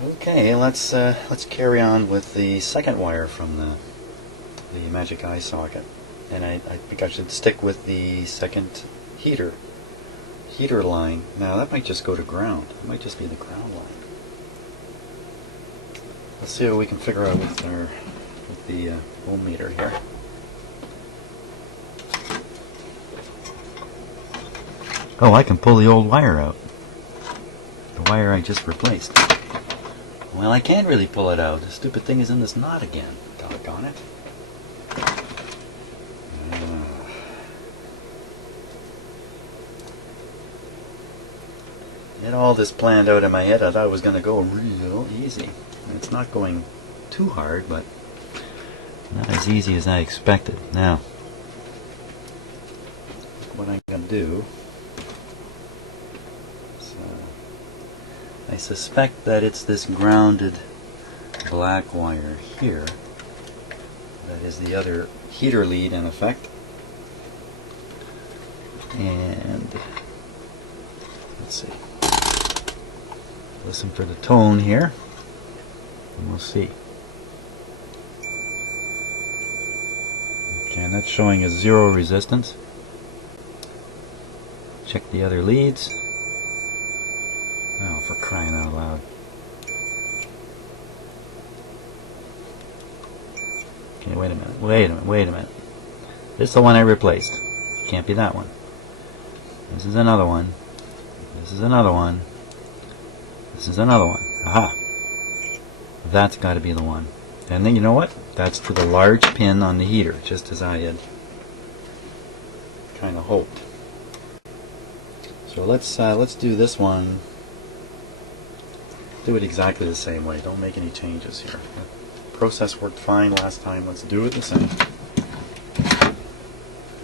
Okay, let's carry on with the second wire from the Magic Eye socket, and I think I should stick with the second heater line. Now that might just go to ground. It might just be the ground line. Let's see what we can figure out with the ohm meter here. Oh, I can pull the old wire out. The wire I just replaced. Well, I can't really pull it out. The stupid thing is in this knot again. Doggone it. I had all this planned out in my head. I thought it was going to go real easy. It's not going too hard, but not as easy as I expected. Now, what I'm going to do is, I suspect that it's this grounded black wire here that is the other heater lead in effect. And let's see. Listen for the tone here, and we'll see. Okay, and that's showing a 0 resistance. Check the other leads. Oh, for crying out loud. Okay, wait a minute. This is the one I replaced. Can't be that one. This is another one. This is another one. This is another one. Aha! That's got to be the one. And then you know what? That's to the large pin on the heater, just as I had kind of hoped. So let's do this one. Do it exactly the same way. Don't make any changes here. The process worked fine last time. Let's do it the same.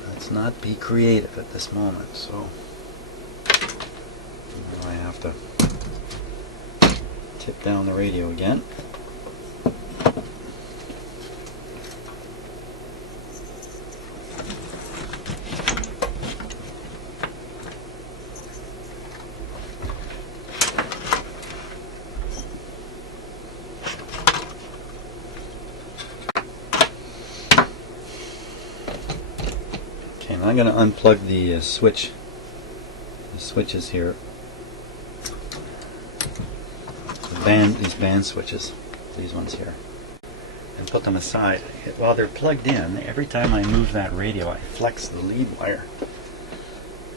Let's not be creative at this moment. So now I have to tip down the radio again. Okay, now I'm going to unplug the switch. The switches here. These band switches, these ones here, and put them aside. While they're plugged in, every time I move that radio, I flex the lead wire,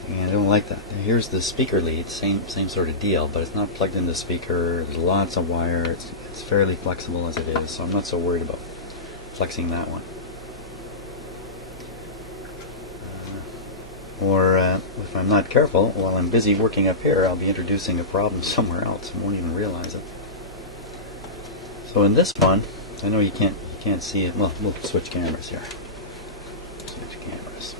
and I don't like that. Here's the speaker lead, same sort of deal, but it's not plugged into the speaker. There's lots of wire. It's fairly flexible as it is, so I'm not so worried about flexing that one. Or if I'm not careful, while I'm busy working up here, I'll be introducing a problem somewhere else and won't even realize it. So in this one, I know you can't see it. Well, we'll switch cameras here. Switch cameras.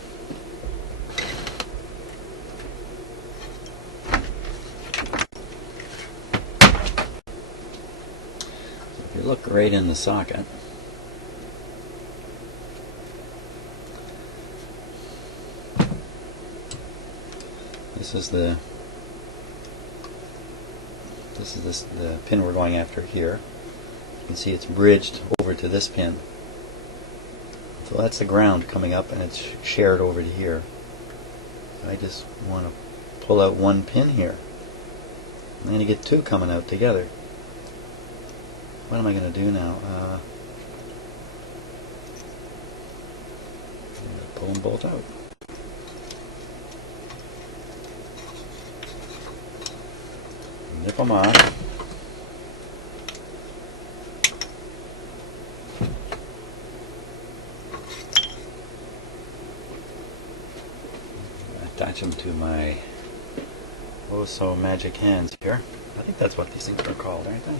So if you look right in the socket, this is the pin we're going after here. You can see it's bridged over to this pin. So that's the ground coming up, and it's shared over to here. I just want to pull out one pin here. I'm going to get two coming out together. What am I going to do now? I'm going to pull them both out. Nip them off. Attach them to my oh-so magic hands here. I think that's what these things are called, aren't they?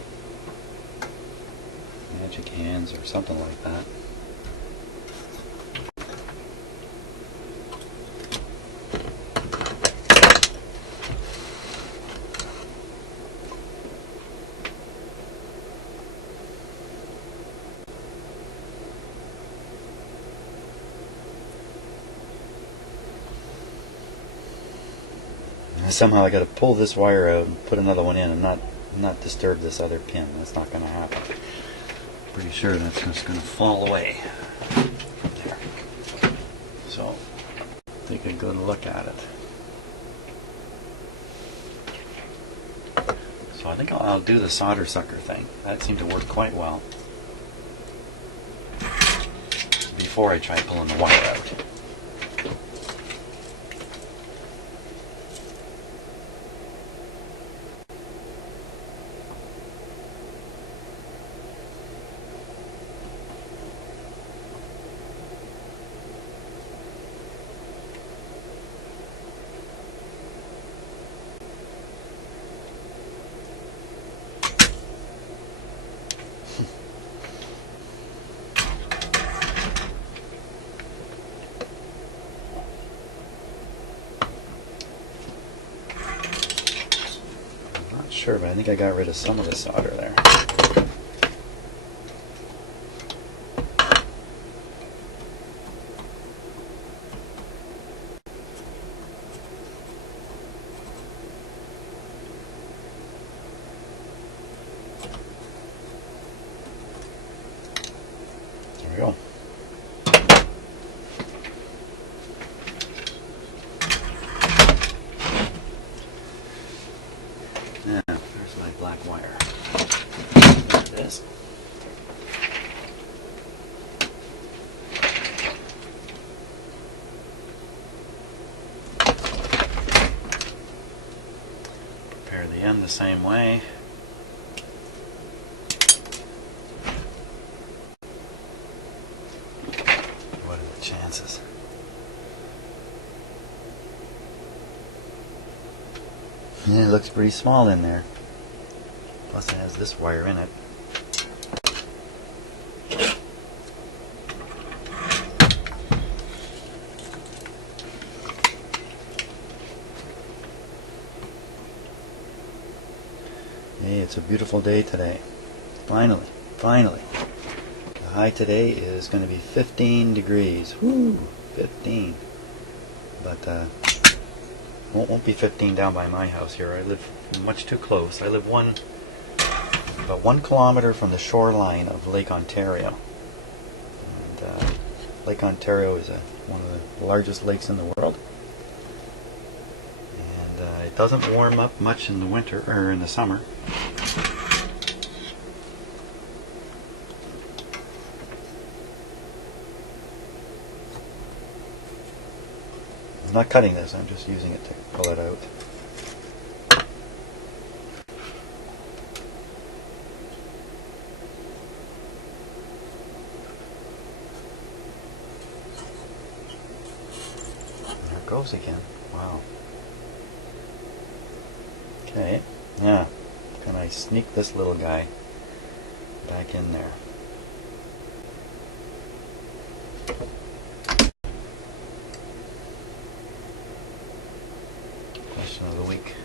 Magic hands or something like that. Somehow I got to pull this wire out and put another one in. I'm not not disturb this other pin. That's not going to happen. Pretty sure that's just going to fall away from there. So take a good look at it. So I think I'll do the solder sucker thing. That seemed to work quite well before I try pulling the wire out. Sure, but I think I got rid of some of the solder there. There we go. Yeah, there's my black wire. There it is. Prepare the end the same way. What are the chances? Yeah, it looks pretty small in there. Plus it has this wire in it. Hey, it's a beautiful day today. Finally. The high today is going to be 15 degrees. Woo! 15. But won't be 15 down by my house here. I live much too close. I live about 1 kilometer from the shoreline of Lake Ontario. And Lake Ontario is one of the largest lakes in the world. And it doesn't warm up much in the winter or in the summer. I'm not cutting this, I'm just using it to pull it out. There it goes again. Wow. Okay, yeah. Can I sneak this little guy back in there? Question of the week.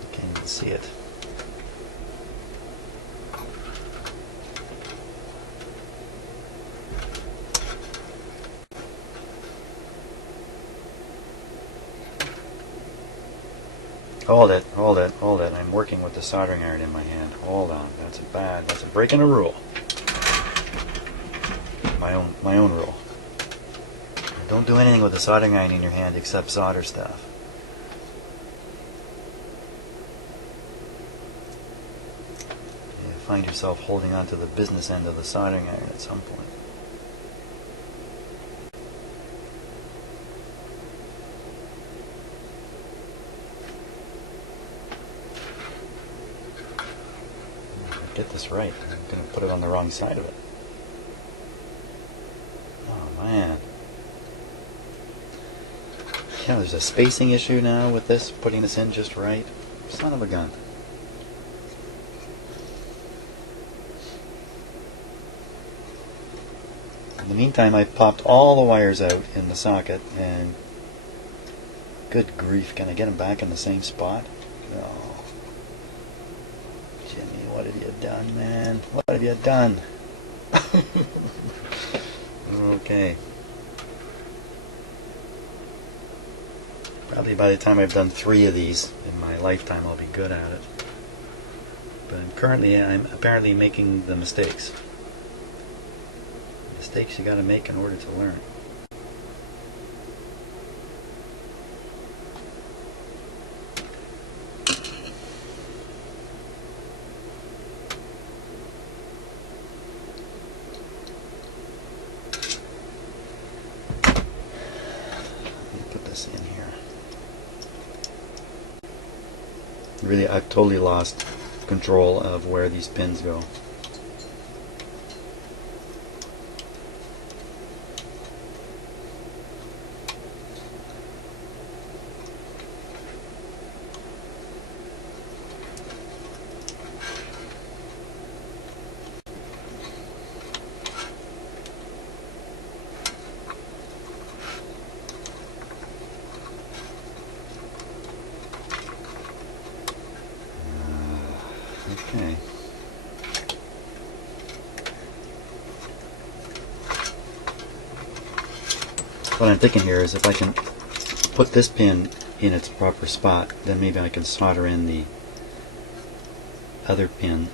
I can't even see it. Hold it. I'm working with the soldering iron in my hand. Hold on. That's a breaking a rule. My own rule. Don't do anything with a soldering iron in your hand except solder stuff. You find yourself holding on to the business end of the soldering iron at some point. Get this right. I'm going to put it on the wrong side of it. Oh man. Yeah, there's a spacing issue now with this, putting this in just right. Son of a gun. In the meantime, I popped all the wires out in the socket, and good grief, can I get them back in the same spot? Oh. Jimmy, what have you done, man? What have you done? Okay. Probably by the time I've done 3 of these in my lifetime, I'll be good at it. But I'm apparently making the mistakes. Mistakes you got to make in order to learn. Put this in here. Really, I've totally lost control of where these pins go. Okay. What I'm thinking here is if I can put this pin in its proper spot, then maybe I can solder in the other pin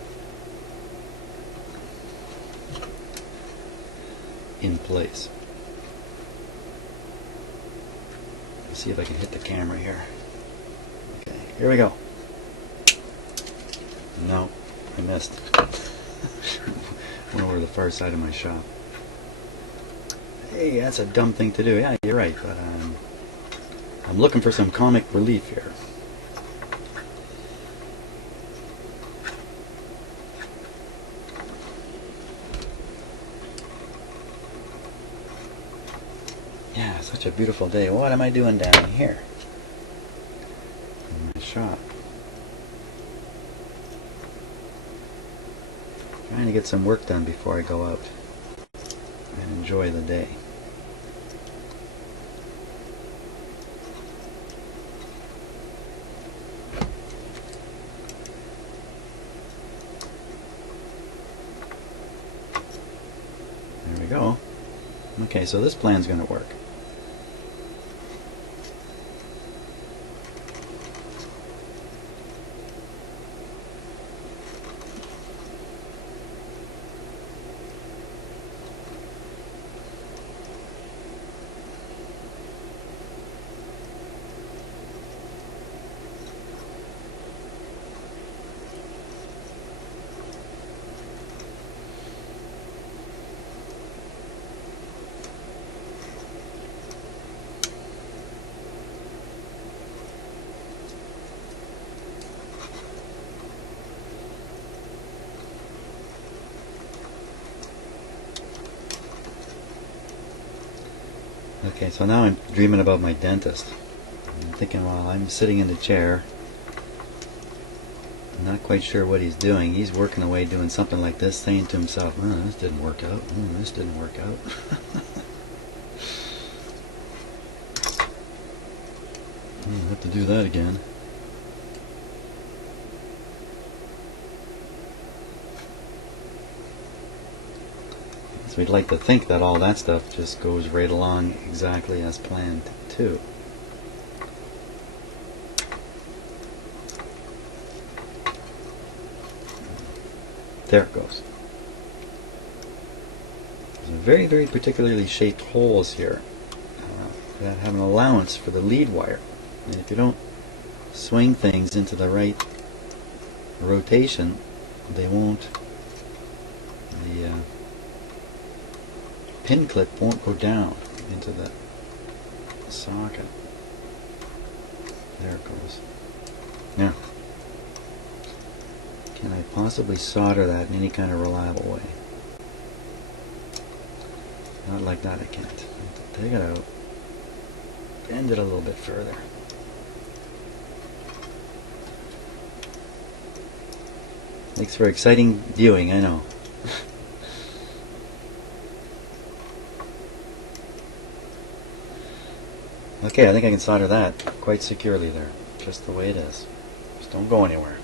in place. Let's see if I can hit the camera here. Okay, here we go. No, I missed. Went over to the far side of my shop. Hey, that's a dumb thing to do. Yeah, you're right, but I'm looking for some comic relief here. Yeah, such a beautiful day. What am I doing down here in my shop? Trying to get some work done before I go out and enjoy the day. There we go. Okay, so this plan's going to work. Okay, so now I'm dreaming about my dentist. I'm thinking, well, I'm sitting in the chair. I'm not quite sure what he's doing. He's working away doing something like this, saying to himself, oh, this didn't work out. Oh, this didn't work out. I'll have to do that again. So we'd like to think that all that stuff just goes right along exactly as planned too. There it goes. There's very, very particularly shaped holes here that have an allowance for the lead wire. And if you don't swing things into the right rotation, they won't. The pin clip won't go down into the socket. There it goes. Now, can I possibly solder that in any kind of reliable way? Not like that, I can't. I have to take it out, bend it a little bit further. Makes for exciting viewing, I know. Okay, I think I can solder that quite securely there, just the way it is. Just don't go anywhere.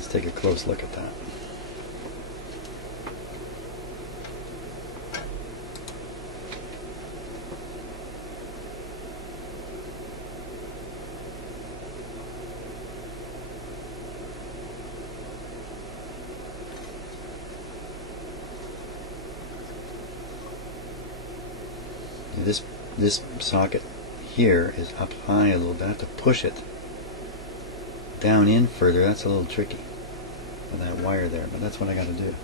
Let's take a close look at that. This socket here is up high a little bit. I have to push it down in further. That's a little tricky with that wire there, but that's what I got to do.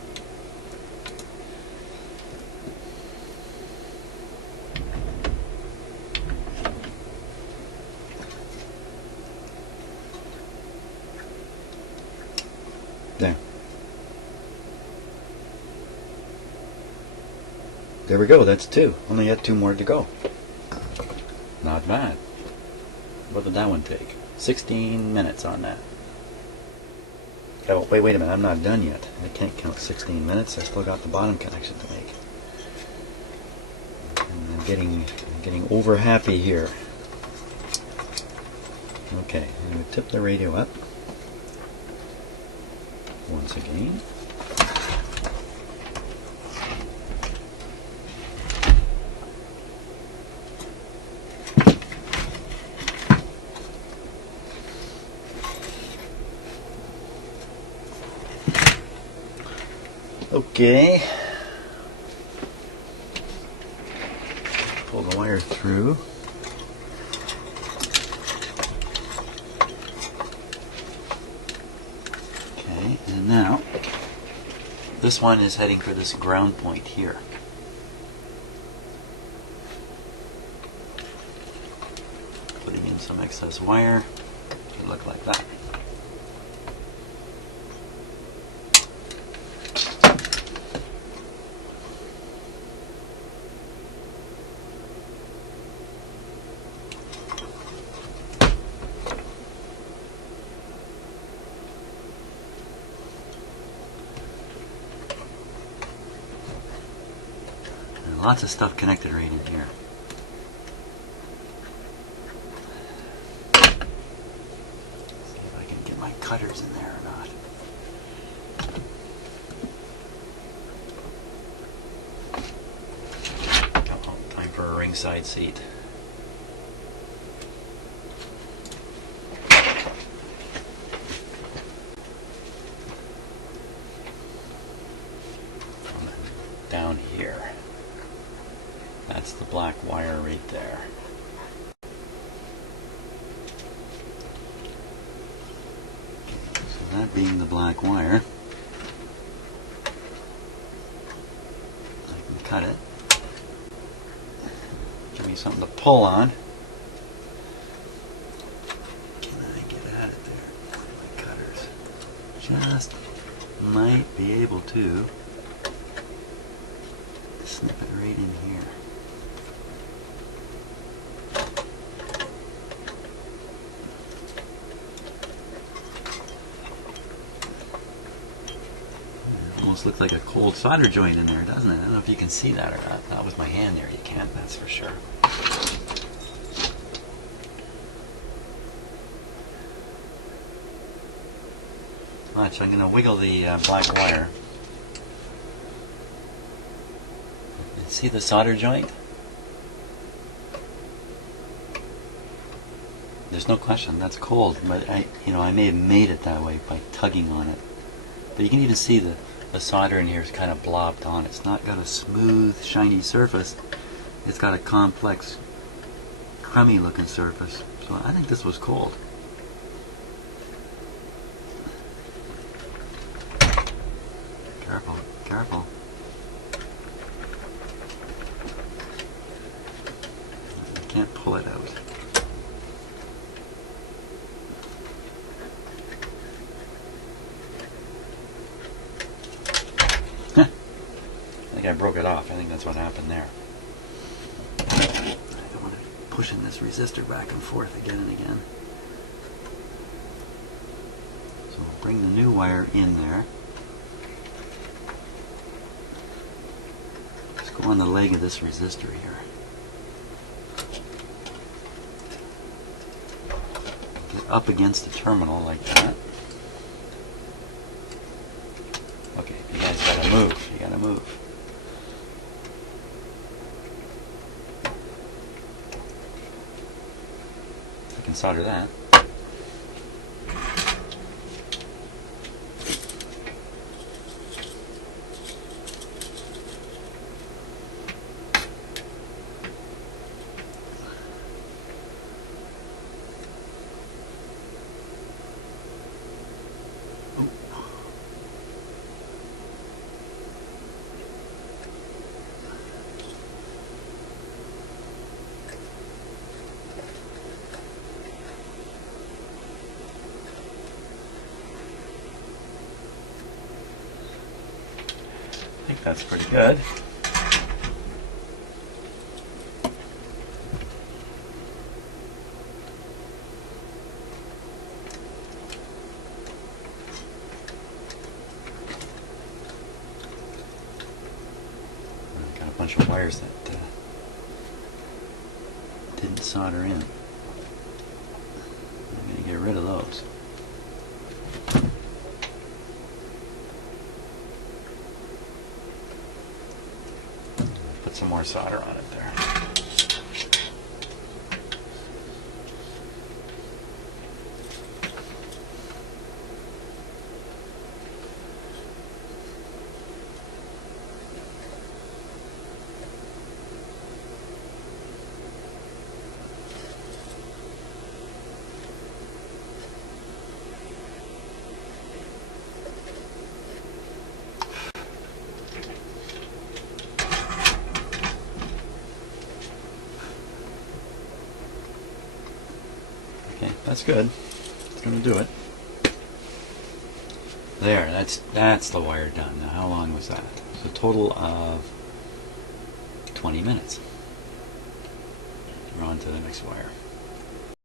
There. There we go, that's 2. Only had 2 more to go. Not bad. What did that one take? 16 minutes on that. Oh, wait a minute, I'm not done yet. I can't count 16 minutes. I still got the bottom connection to make. And I'm getting over happy here. Okay, I'm going to tip the radio up once again. Okay, pull the wire through. Okay, and now this one is heading for this ground point here. Putting in some excess wire, it should look like that. Lots of stuff connected right in here. See if I can get my cutters in there or not. Oh, time for a ringside seat. Down here. That's the black wire right there. So that being the black wire, I can cut it. Give me something to pull on. Can I get at it there? My cutters. Just might be able to snip it right in here. Looks like a cold solder joint in there, doesn't it? I don't know if you can see that or not. Not with my hand there, you can't, that's for sure. Watch, I'm going to wiggle the black wire. See the solder joint? There's no question, that's cold, but I may have made it that way by tugging on it. But you can even see the solder in here is kind of blobbed on. It's not got a smooth, shiny surface. It's got a complex, crummy looking surface. So I think this was cold. Careful, careful. You can't pull it out. I broke it off. I think that's what happened there. I don't want to be pushing this resistor back and forth again and again. So we'll bring the new wire in there. Let's go on the leg of this resistor here. Get up against the terminal like that. gotta move. You gotta move. I can solder that. I think that's pretty good. Got a bunch of wires that didn't solder in. I'm going to get rid of those. Put some more solder on it there. Okay, that's good. It's going to do it. There, that's the wire done. Now, how long was that? It was a total of 20 minutes. We're on to the next wire.